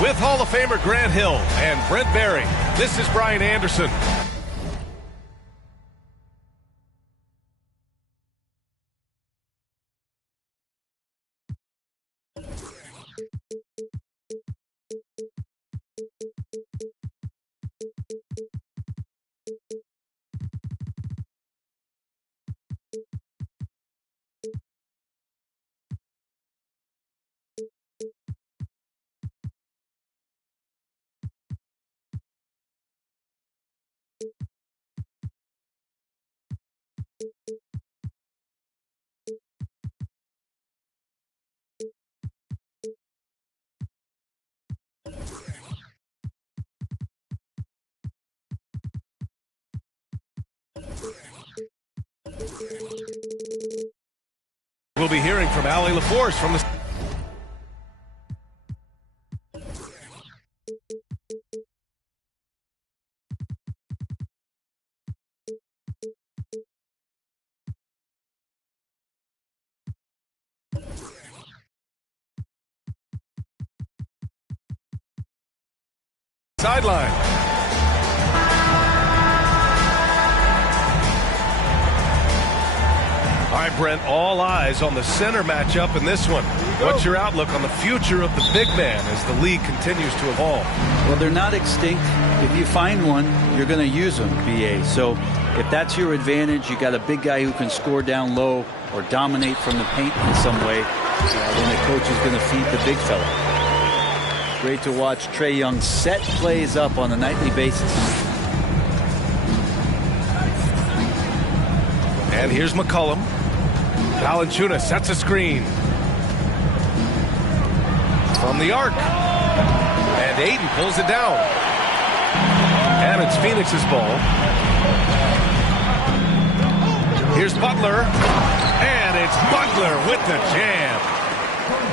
With Hall of Famer Grant Hill and Brent Barry, this is Brian Anderson. We'll be hearing from Allie LaForce from the sideline. All right, Brent, all eyes on the center matchup in this one. What's your outlook on the future of the big man as the league continues to evolve? Well, they're not extinct. If you find one, you're going to use them, BA. So if that's your advantage, you got a big guy who can score down low or dominate from the paint in some way, then the coach is going to feed the big fella. Great to watch Trae Young set plays up on a nightly basis. And here's McCollum. Valanciunas sets a screen. From the arc. And Ayton pulls it down. And it's Phoenix's ball. Here's Butler. And it's Butler with the jam.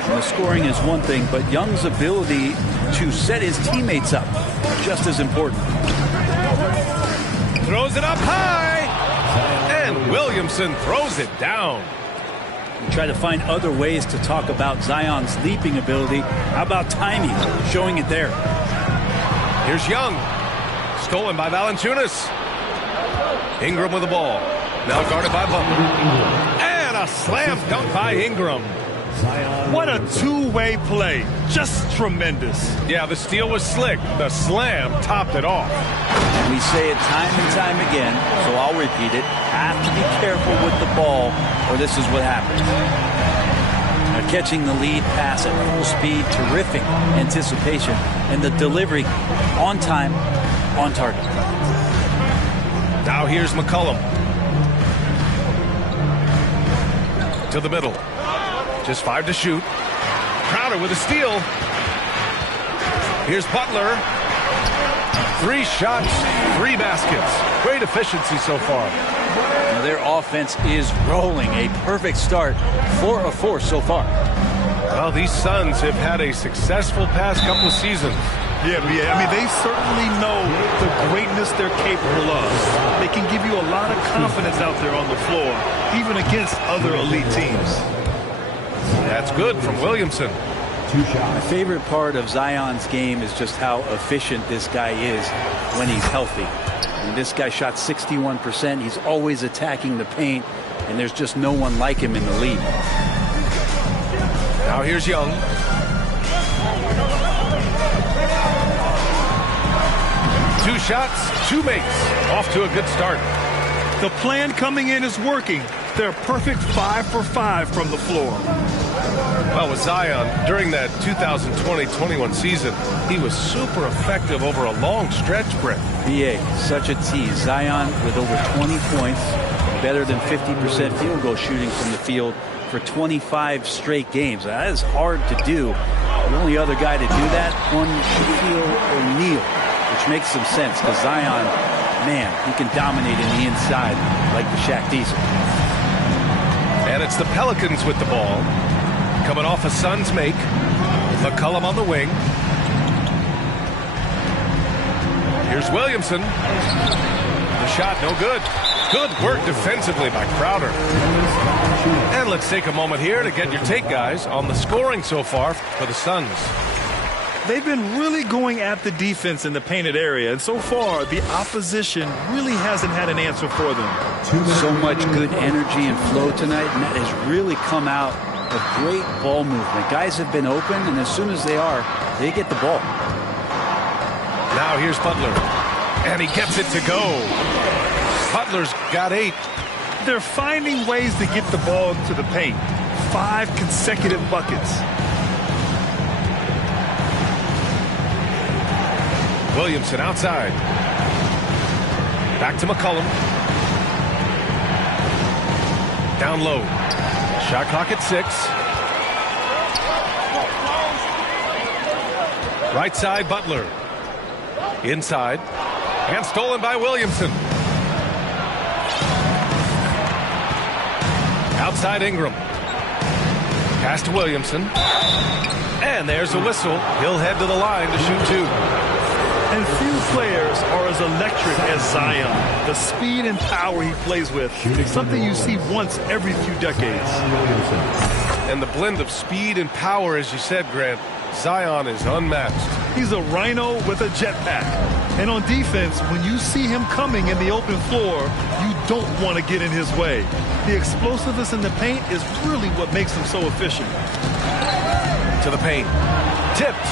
The scoring is one thing, but Young's ability to set his teammates up just as important. Throws it up high. And Williamson throws it down. We try to find other ways to talk about Zion's leaping ability. How about timing? Showing it there. Here's Young. Stolen by Valanciunas. Ingram with the ball. Now guarded by Butler. And a slam dunk by Ingram. What a two-way play. Just tremendous. Yeah, the steal was slick. The slam topped it off. We say it time and time again, so I'll repeat it. Have to be careful with the ball, or this is what happens. Now, catching the lead pass at full speed, terrific anticipation, and the delivery on time, on target. Now here's McCollum. To the middle. Just 5 to shoot. Crowder with a steal. Here's Butler. 3 shots, 3 baskets. Great efficiency so far. Now their offense is rolling. A perfect start. 4 of 4 so far. Well, these Suns have had a successful past couple of seasons. Yeah, I mean, they certainly know the greatness they're capable of. They can give you a lot of confidence out there on the floor, even against other elite teams. That's good from Williamson. My favorite part of Zion's game is just how efficient this guy is when he's healthy. And this guy shot 61%. He's always attacking the paint, and there's just no one like him in the league. Now here's Young. Two shots, 2 makes. Off to a good start. The plan coming in is working. They're a perfect 5 for 5 from the floor. Well, with Zion, during that 2020-21 season, he was super effective over a long stretch, Brent. BA, such a tease. Zion with over 20 points, better than 50% field goal shooting from the field for 25 straight games. That is hard to do. The only other guy to do that, one Shaquille O'Neal, which makes some sense because Zion, man, he can dominate in the inside like the Shaq Diesel. And it's the Pelicans with the ball. Coming off a Suns make. McCollum on the wing. Here's Williamson. The shot no good. Good work defensively by Crowder. And let's take a moment here to get your take, guys, on the scoring so far for the Suns. They've been really going at the defense in the painted area, and so far, the opposition really hasn't had an answer for them. So much good energy and flow tonight, and that has really come out of great ball movement. Guys have been open, and as soon as they are, they get the ball. Now here's Butler, and he gets it to go. Butler's got 8. They're finding ways to get the ball to the paint. 5 consecutive buckets. Williamson outside. Back to McCollum. Down low. Shot clock at 6. Right side, Butler. Inside. And stolen by Williamson. Outside Ingram. Pass to Williamson. And there's a whistle. He'll head to the line to shoot 2. And few players are as electric as Zion. The speed and power he plays with is something you see once every few decades. And the blend of speed and power, as you said, Grant, Zion is unmatched. He's a rhino with a jetpack. And on defense, when you see him coming in the open floor, you don't want to get in his way. The explosiveness in the paint is really what makes him so efficient. To the paint. Tipped.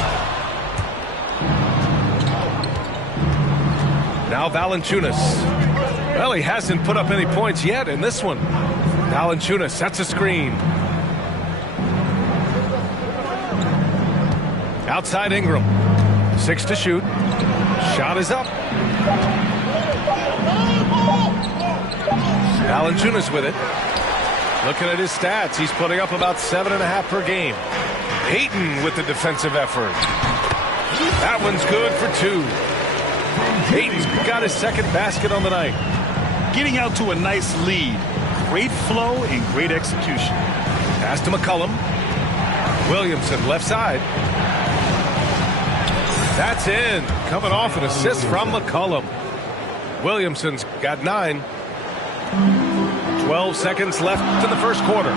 Now Valanciunas. Well, he hasn't put up any points yet in this one. Valanciunas sets a screen. Outside Ingram. 6 to shoot. Shot is up. Valanciunas with it. Looking at his stats, he's putting up about 7.5 per game. Ayton with the defensive effort. That one's good for 2. Ayton's got his second basket on the night. Getting out to a nice lead. Great flow and great execution. Pass to McCollum. Williamson left side. That's in. Coming off an assist from McCollum. Williamson's got 9. 12 seconds left in the first quarter.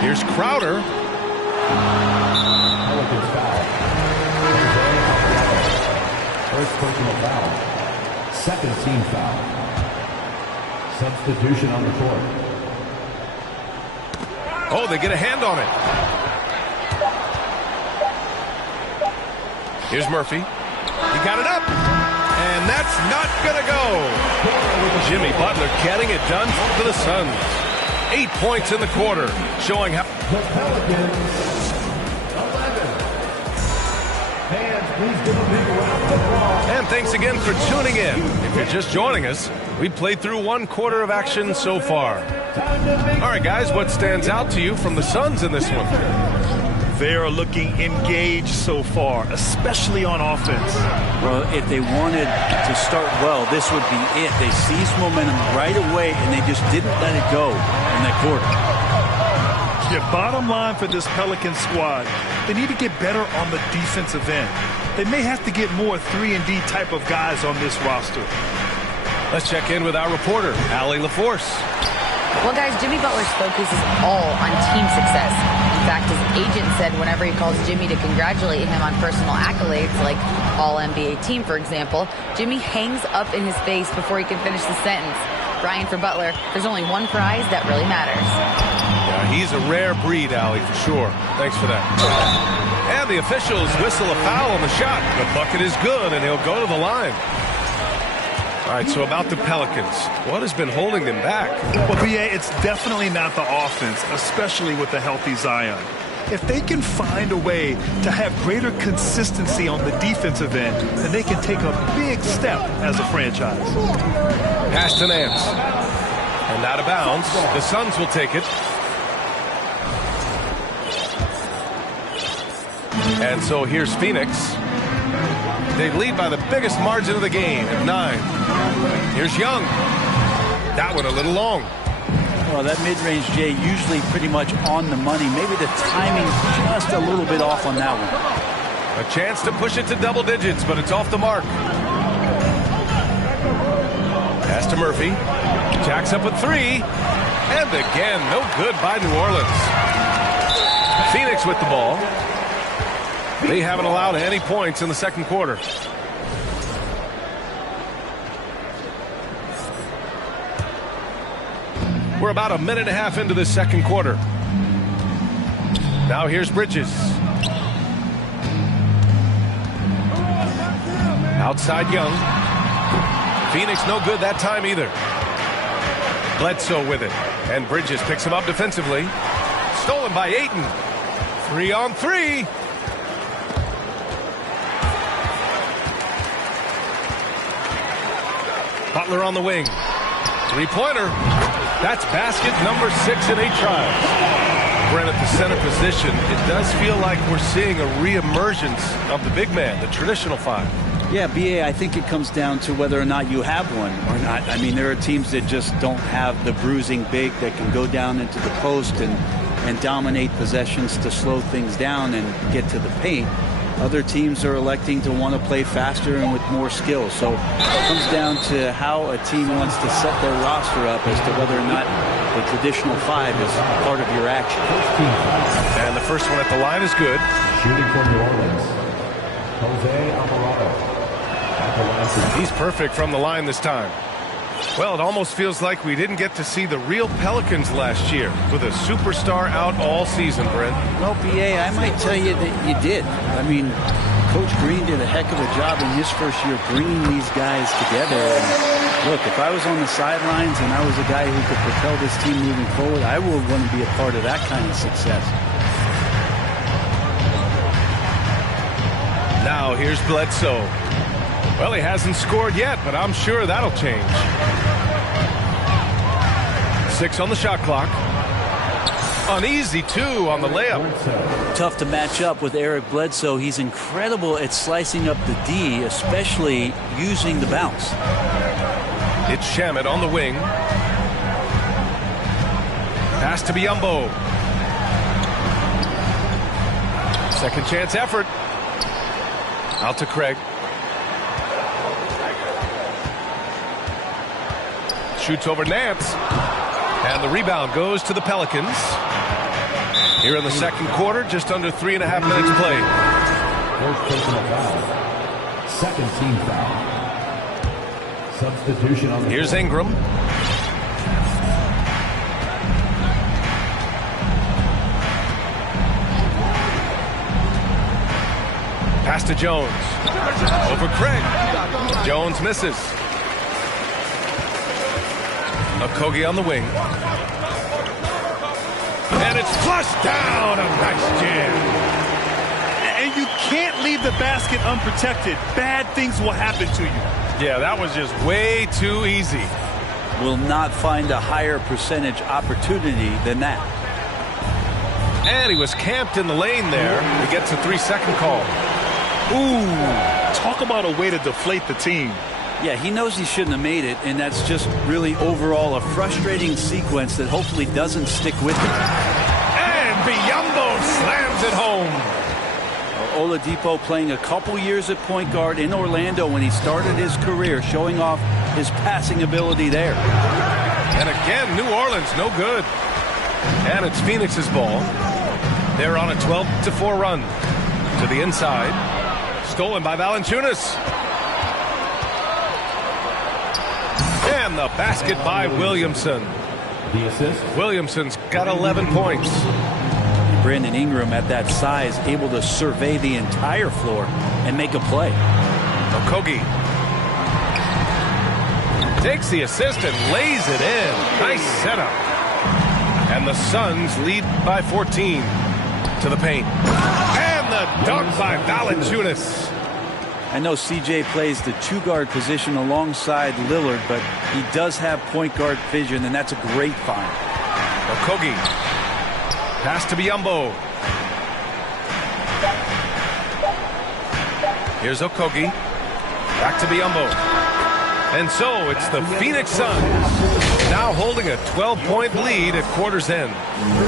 Here's Crowder. First personal foul. Second team foul. Substitution on the court. Oh, they get a hand on it. Here's Murphy. He got it up. And that's not going to go. Jimmy Butler getting it done for the Suns. 8 points in the quarter, showing how... The Pelicans, 11. Fans, please give a big round of applause. And thanks again for tuning in. If you're just joining us, we played through 1 quarter of action so far. All right, guys, what stands out to you from the Suns in this one? They are looking engaged so far, especially on offense. Well, if they wanted to start well, this would be it. They seized momentum right away, and they just didn't let it go in that quarter. Your bottom line for this Pelican squad, they need to get better on the defensive end. They may have to get more 3-and-D type of guys on this roster. Let's check in with our reporter, Allie LaForce. Well, guys, Jimmy Butler's focus is all on team success. In fact, his agent said whenever he calls Jimmy to congratulate him on personal accolades, like All-NBA team, for example, Jimmy hangs up in his face before he can finish the sentence. Brian, for Butler, there's only one prize that really matters. Yeah, he's a rare breed, Allie, for sure. Thanks for that. And the officials whistle a foul on the shot. The bucket is good, and he'll go to the line. All right, so about the Pelicans, what has been holding them back? Well, B.A., it's definitely not the offense, especially with a healthy Zion. If they can find a way to have greater consistency on the defensive end, then they can take a big step as a franchise. Pass to Nance. And out of bounds. The Suns will take it. And so here's Phoenix. They lead by the biggest margin of the game at 9. Here's Young. That one a little long. Well, that mid-range, Jay, usually pretty much on the money. Maybe the timing just a little bit off on that one. A chance to push it to double digits, but it's off the mark. Pass to Murphy. Jacks up with 3. And again, no good by New Orleans. Phoenix with the ball. They haven't allowed any points in the second quarter. We're about a minute and a half into the second quarter. Now here's Bridges. Outside Young. Phoenix no good that time either. Bledsoe with it. And Bridges picks him up defensively. Stolen by Ayton. 3-on-3. Butler on the wing. Three-pointer. That's basket number 6 in 8 tries. Brent at the center position. It does feel like we're seeing a re-emergence of the big man, the traditional 5. Yeah, BA, I think it comes down to whether or not you have one or not. I mean, there are teams that just don't have the bruising big that can go down into the post and dominate possessions to slow things down and get to the paint. Other teams are electing to want to play faster and with more skill. So it comes down to how a team wants to set their roster up as to whether or not the traditional 5 is part of your action. And the first one at the line is good. Shooting from New Orleans, Jose Alvarado. He's perfect from the line this time. Well, it almost feels like we didn't get to see the real Pelicans last year with a superstar out all season, Brent. Well, BA, I might tell you that you did. I mean, Coach Green did a heck of a job in his first year bringing these guys together. And look, if I was on the sidelines and I was a guy who could propel this team moving forward, I would want to be a part of that kind of success. Now here's Bledsoe. Well, he hasn't scored yet, but I'm sure that'll change. 6 on the shot clock. An easy 2 on the layup. Tough to match up with Eric Bledsoe. He's incredible at slicing up the D, especially using the bounce. It's Shamet on the wing. Pass to Biyombo. Second chance effort. Out to Craig. Shoots over Nance. And the rebound goes to the Pelicans. Here in the second quarter, just under 3.5 minutes played. First personal foul. Second team foul. Substitution on the Here's Ingram. Pass to Jones. Over Craig. Jones misses. Okogie on the wing. And it's flushed down. A nice jam. And you can't leave the basket unprotected. Bad things will happen to you. Yeah, that was just way too easy. Will not find a higher percentage opportunity than that. And he was camped in the lane there. He gets a 3-second call. Ooh, talk about a way to deflate the team. Yeah, he knows he shouldn't have made it, and that's just really overall a frustrating sequence that hopefully doesn't stick with him. And Biyombo slams it home. Oladipo playing a couple years at point guard in Orlando when he started his career, showing off his passing ability there. And again, New Orleans, no good. And it's Phoenix's ball. They're on a 12-4 run to the inside. Stolen by Valanciunas. And the basket by Williamson. The assist. Williamson's got 11 points. Brandon Ingram at that size, able to survey the entire floor and make a play. Okogie takes the assist and lays it in. Nice setup. And the Suns lead by 14 to the paint. And the dunk by Valanciunas. I know CJ plays the 2-guard position alongside Lillard, but he does have point guard vision, and that's a great find. Okogie. Pass to Biyombo. Here's Okogie. Back to Biyombo. And so it's the Phoenix Suns now holding a 12-point lead at quarter's end.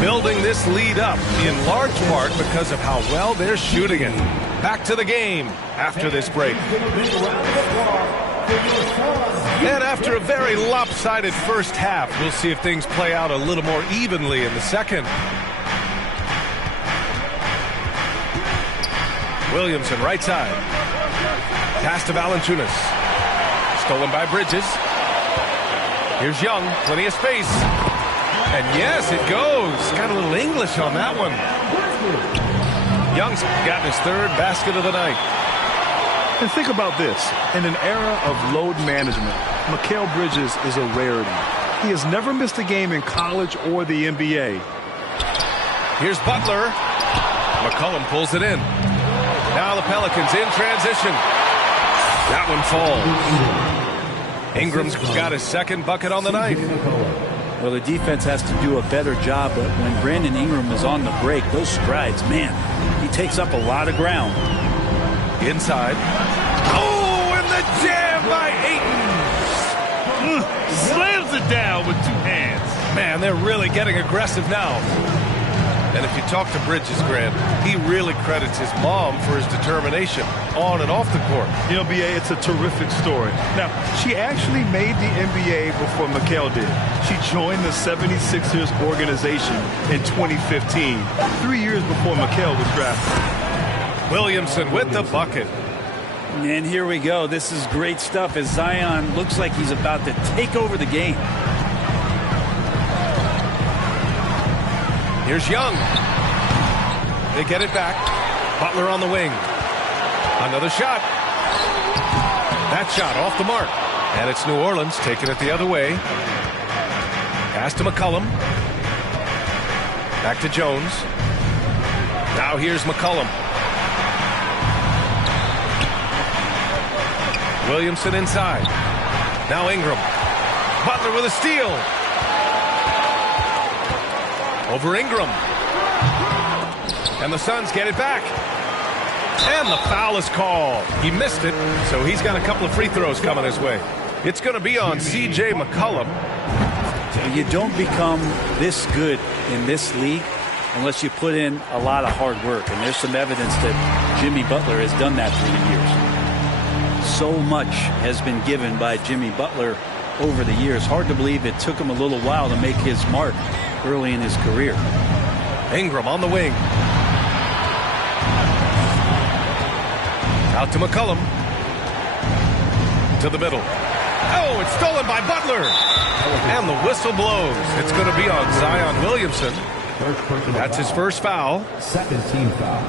Building this lead up in large part because of how well they're shooting it. Back to the game after this break. And after a very lopsided first half, we'll see if things play out a little more evenly in the second. Williamson, right side. Pass to Valanciunas. Stolen by Bridges. Here's Young, plenty of space. And yes, it goes. Got a little English on that one. Young's gotten his third basket of the night. And think about this. In an era of load management, Mikal Bridges is a rarity. He has never missed a game in college or the NBA. Here's Butler. McCollum pulls it in. Now the Pelicans in transition. That one falls. Ingram's got his second bucket on the night. Well, the defense has to do a better job, but when Brandon Ingram is on the break, those strides, man, he takes up a lot of ground. Inside. Oh, and the jam by Ayton. Slams it down with two hands. Man, they're really getting aggressive now. And if you talk to Bridges, Grant, he really credits his mom for his determination on and off the court. You know, BA, it's a terrific story. Now, she actually made the NBA before Mikal did. She joined the 76ers organization in 2015, 3 years before Mikal was drafted. Williamson with the bucket. And here we go. This is great stuff as Zion looks like he's about to take over the game. Here's Young. They get it back. Butler on the wing. Another shot. That shot off the mark. And it's New Orleans taking it the other way. Pass to McCollum. Back to Jones. Now here's McCollum. Williamson inside. Now Ingram. Butler with a steal. Over Ingram. And the Suns get it back. And the foul is called. He missed it, so he's got a couple of free throws coming his way. It's going to be on C.J. McCollum. You don't become this good in this league unless you put in a lot of hard work. And there's some evidence that Jimmy Butler has done that through the years. So much has been given by Jimmy Butler over the years. Hard to believe it took him a little while to make his mark early in his career. Ingram on the wing. Out to McCollum. To the middle. Oh, it's stolen by Butler. And the whistle blows. It's going to be on Zion Williamson. That's his first foul. Second team foul.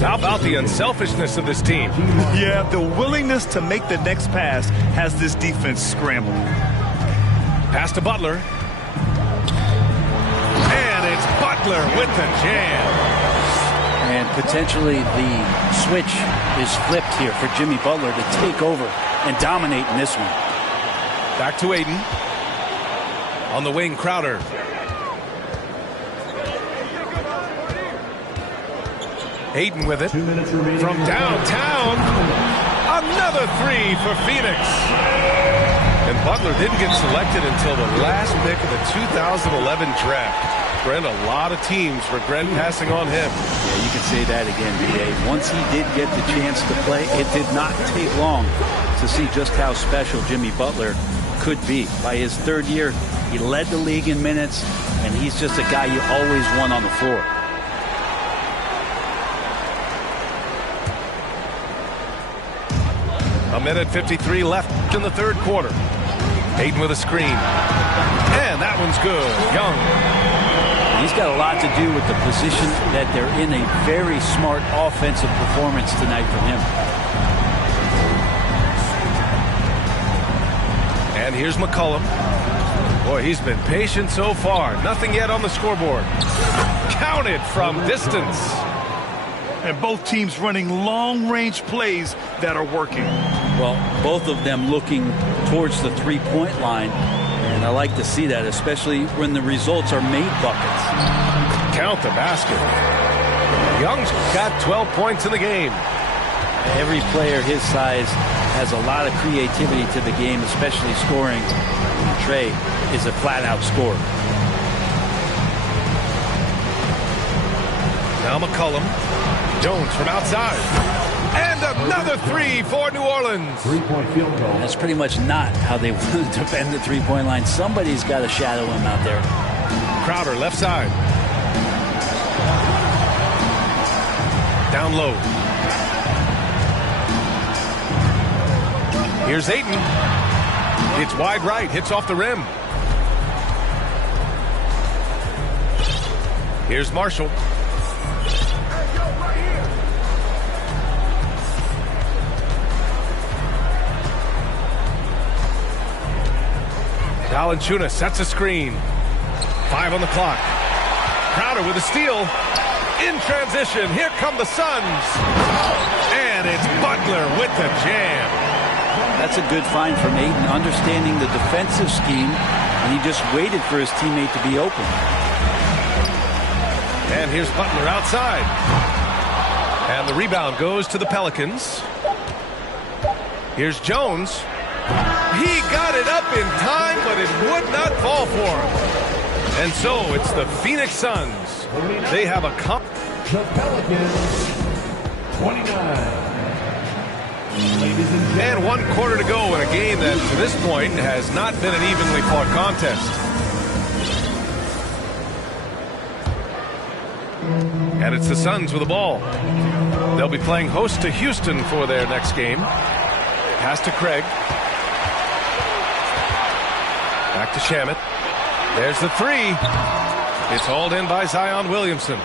How about the unselfishness of this team? Yeah, the willingness to make the next pass has this defense scrambling. Pass to Butler. And it's Butler with the jam. And potentially the switch is flipped here for Jimmy Butler to take over and dominate in this one. Back to Ayton. On the wing, Crowder. Ayton with it. 2 minutes remaining. From downtown. Another three for Phoenix. And Butler didn't get selected until the last pick of the 2011 draft. Brent, a lot of teams regret passing on him. Yeah, you can say that again, B.A. Once he did get the chance to play, it did not take long to see just how special Jimmy Butler could be. By his third year, he led the league in minutes, and he's just a guy you always want on the floor. A minute 53 left in the third quarter. Ayton with a screen. And that one's good. Young. He's got a lot to do with the position that they're in. A very smart offensive performance tonight from him. And here's McCollum. Boy, he's been patient so far. Nothing yet on the scoreboard. Counted from distance. And both teams running long-range plays that are working. Well, both of them looking towards the three-point line. And I like to see that, especially when the results are made buckets. Count the basket. Young's got 12 points in the game. Every player his size has a lot of creativity to the game, especially scoring. And Trey is a flat-out scorer. Now McCollum. Jones from outside. And another three for New Orleans. 3-point field goal. That's pretty much not how they want to defend the three-point line. Somebody's got to shadow him out there. Crowder left side. down low. Here's Ayton. It's wide right, hits off the rim. Here's Marshall. Valanciunas sets a screen. 5 on the clock. Crowder with a steal. In transition, here come the Suns. And it's Butler with the jam. That's a good find from Ayton, understanding the defensive scheme, and he just waited for his teammate to be open. And here's Butler outside. And the rebound goes to the Pelicans. Here's Jones. He got it up in time, but it would not fall for him. And so it's the Phoenix Suns. They have a The Pelicans, 29. And 1 quarter to go in a game that to this point has not been an evenly fought contest. And it's the Suns with the ball. They'll be playing host to Houston for their next game. Pass to Craig. Back to Shamet. There's the three. It's hauled in by Zion Williamson.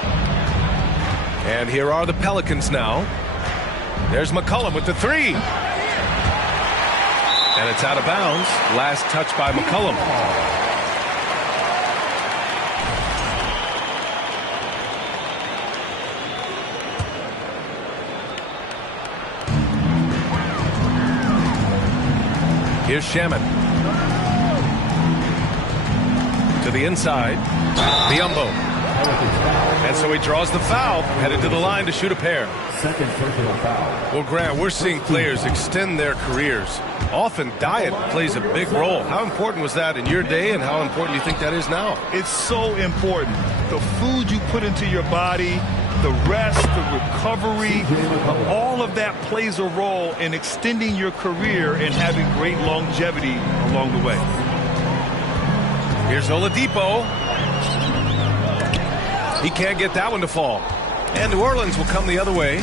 And here are the Pelicans now. There's McCollum with the three. And it's out of bounds. Last touch by McCollum. Here's Shamet. To the inside. Biyombo. And so he draws the foul, headed to the line to shoot a pair. Second personal foul. Well, Grant, we're seeing players extend their careers. Often diet plays a big role. How important was that in your day, and how important do you think that is now? It's so important. The food you put into your body, the rest, the recovery, all of that plays a role in extending your career and having great longevity along the way. Here's Oladipo. He can't get that one to fall. And New Orleans will come the other way.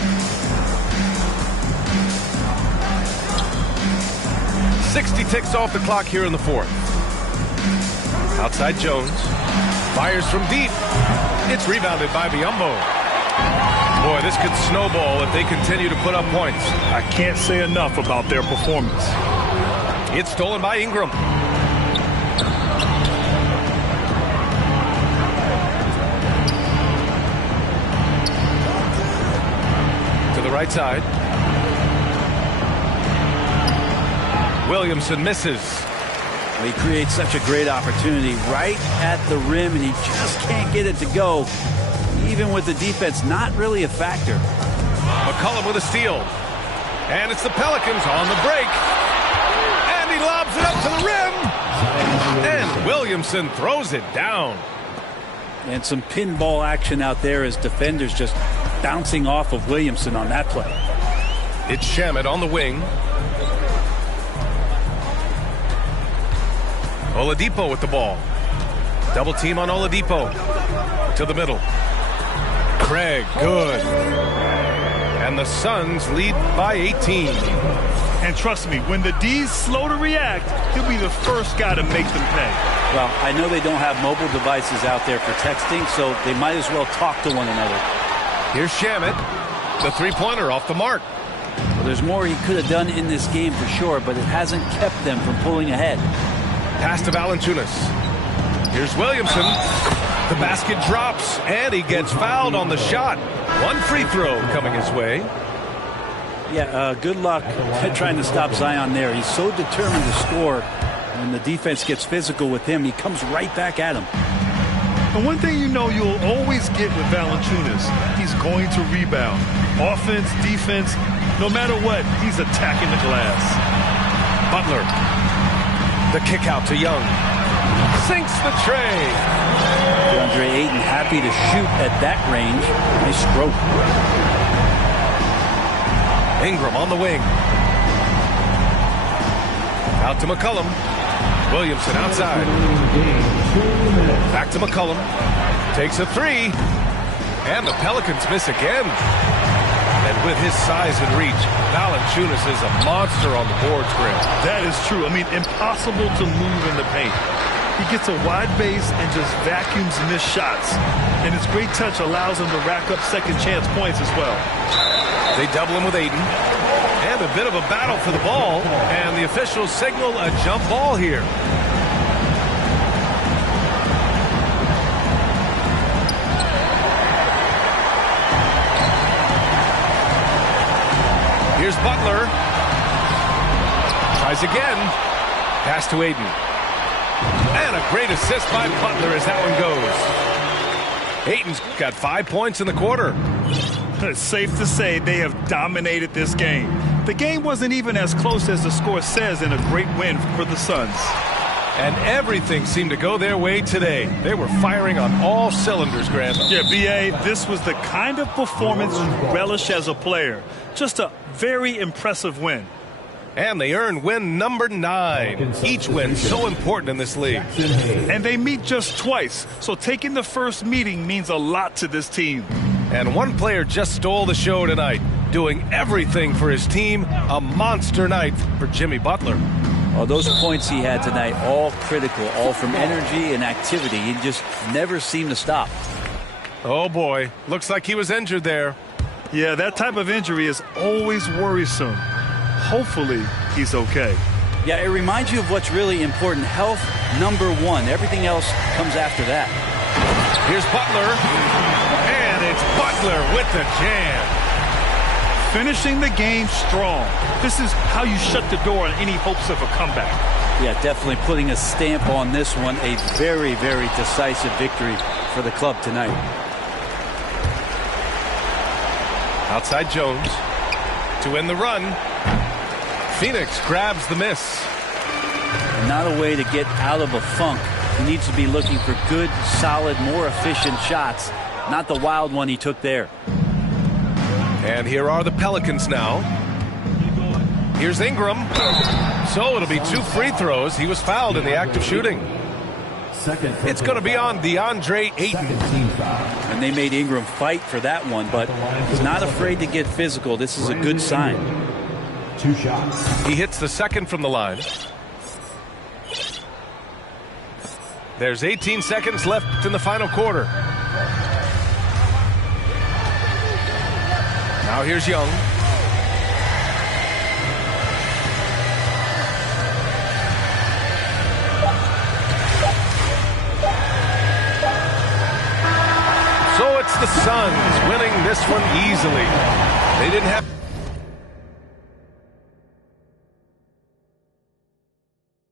60 ticks off the clock here in the fourth. Outside Jones. Fires from deep. It's rebounded by Biyombo. Boy, this could snowball if they continue to put up points. I can't say enough about their performance. It's stolen by Ingram. Right side. Williamson misses. Well, he creates such a great opportunity right at the rim, and he just can't get it to go, even with the defense not really a factor. McCollum with a steal. And it's the Pelicans on the break. And he lobs it up to the rim. And Williamson throws it down. And some pinball action out there as defenders just bouncing off of Williamson on that play. It's Shamet on the wing. Oladipo with the ball. Double team on Oladipo. To the middle. Craig, good. And the Suns lead by 18. And trust me, when the D's slow to react, he'll be the first guy to make them pay. Well, I know they don't have mobile devices out there for texting, so they might as well talk to one another. Here's Shamet. The three-pointer off the mark. Well, there's more he could have done in this game for sure, but it hasn't kept them from pulling ahead. Pass to Valanciunas. Here's Williamson. The basket drops, and he gets fouled on the shot. One free throw coming his way. Yeah, good luck trying to stop Zion there. He's so determined to score. When the defense gets physical with him, he comes right back at him. And one thing you know you'll always get with Valanciunas, he's going to rebound. Offense, defense, no matter what, he's attacking the glass. Butler. The kick out to Young. Sinks the tray. DeAndre Ayton happy to shoot at that range. Nice stroke. Ingram on the wing. Out to McCollum. Williamson outside. Back to McCollum. Takes a three. And the Pelicans miss again. And with his size and reach, Valanciunas is a monster on the boards, Graham. That is true. I mean, impossible to move in the paint. He gets a wide base and just vacuums missed shots. And his great touch allows him to rack up second chance points as well. They double him with Ayton. And a bit of a battle for the ball. And the officials signal a jump ball here. Here's Butler. Tries again. Pass to Ayton. And a great assist by Butler as that one goes. Ayton's got 5 points in the quarter. It's safe to say they have dominated this game. The game wasn't even as close as the score says in a great win for the Suns. And everything seemed to go their way today. They were firing on all cylinders, Graham. Yeah, B.A., this was the kind of performance you relish as a player. Just a very impressive win. And they earn win number 9. Each win so important in this league. And they meet just twice, so taking the first meeting means a lot to this team. And one player just stole the show tonight, doing everything for his team. A monster night for Jimmy Butler. Oh, those points he had tonight, all critical, all from energy and activity. He just never seemed to stop. Oh, boy. Looks like he was injured there. Yeah, that type of injury is always worrisome. Hopefully, he's okay. Yeah, it reminds you of what's really important. Health, number 1. Everything else comes after that. Here's Butler. And it's Butler with the jam. Finishing the game strong. This is how you shut the door on any hopes of a comeback. Yeah, definitely putting a stamp on this one. A very, very decisive victory for the club tonight. Outside Jones to win the run. Phoenix grabs the miss. Not a way to get out of a funk. He needs to be looking for good, solid, more efficient shots. Not the wild one he took there. And here are the Pelicans now. Here's Ingram. So it'll be 2 free throws. He was fouled in the act of shooting. It's going to be on DeAndre Ayton. And they made Ingram fight for that one, but he's not afraid to get physical. This is a good sign. 2 shots. He hits the second from the line. There's 18 seconds left in the final quarter. Now here's Young. So it's the Suns winning this one easily. They didn't have